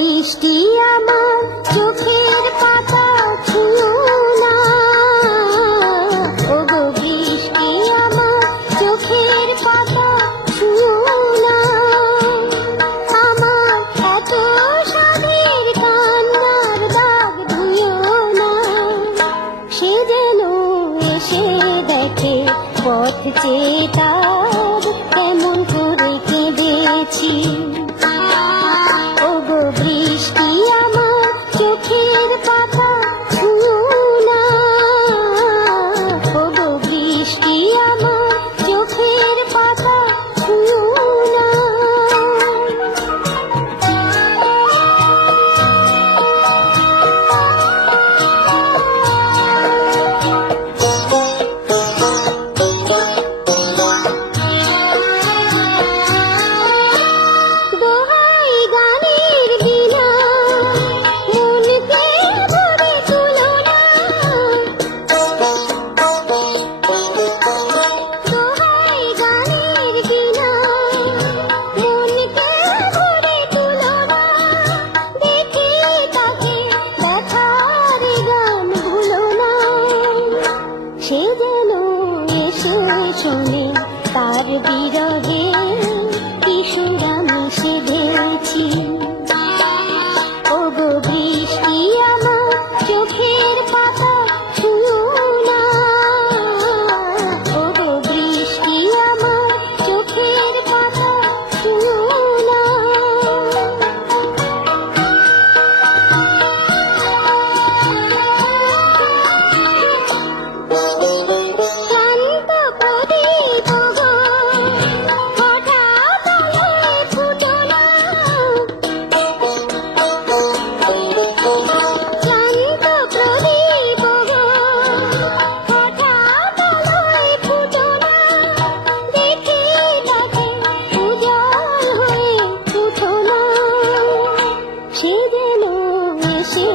বৃষ্টি আমার চোখের পাতা ছুঁয়ো না, ওগো বৃষ্টি আমার চোখের পাতা ছুঁয়ো না। আমার এত সাধের কান্নার দাগ ধুয়ো না। সে যেন এসে দেখে পথ চেয়ে তার কেমন করে কেঁদেছি। ওগো বৃষ্টি আমার চোখের পাতা ছুঁয়ো না, ওগো বৃষ্টি আমার চোখের পাতা ছুঁয়ো না। দোহাই গানের বিনা মনকে ভরে তুলো না, দোহাই গানের বিনা মনকে ভরে তুলো না। দেখে তাকে ব্যথার গান ভুলো না। সে যেন এসে শোনে তার বিরহে কিশোর আমি সেধেছি। ওগো বৃষ্টি আমার চোখের পাতা ছুঁয়ো না, ওগো বৃষ্টি আমার চোখের পাতা ছুঁয়ো না। ক্লান্ত প্রদীপ গো হঠাৎ আলোয় ফুটো না, ক্লান্ত প্রদীপ গো হঠাৎ আলোয় ফুটো না। দেখে তাকে উজাড় হয়ে উঠো না। সে যেন এসে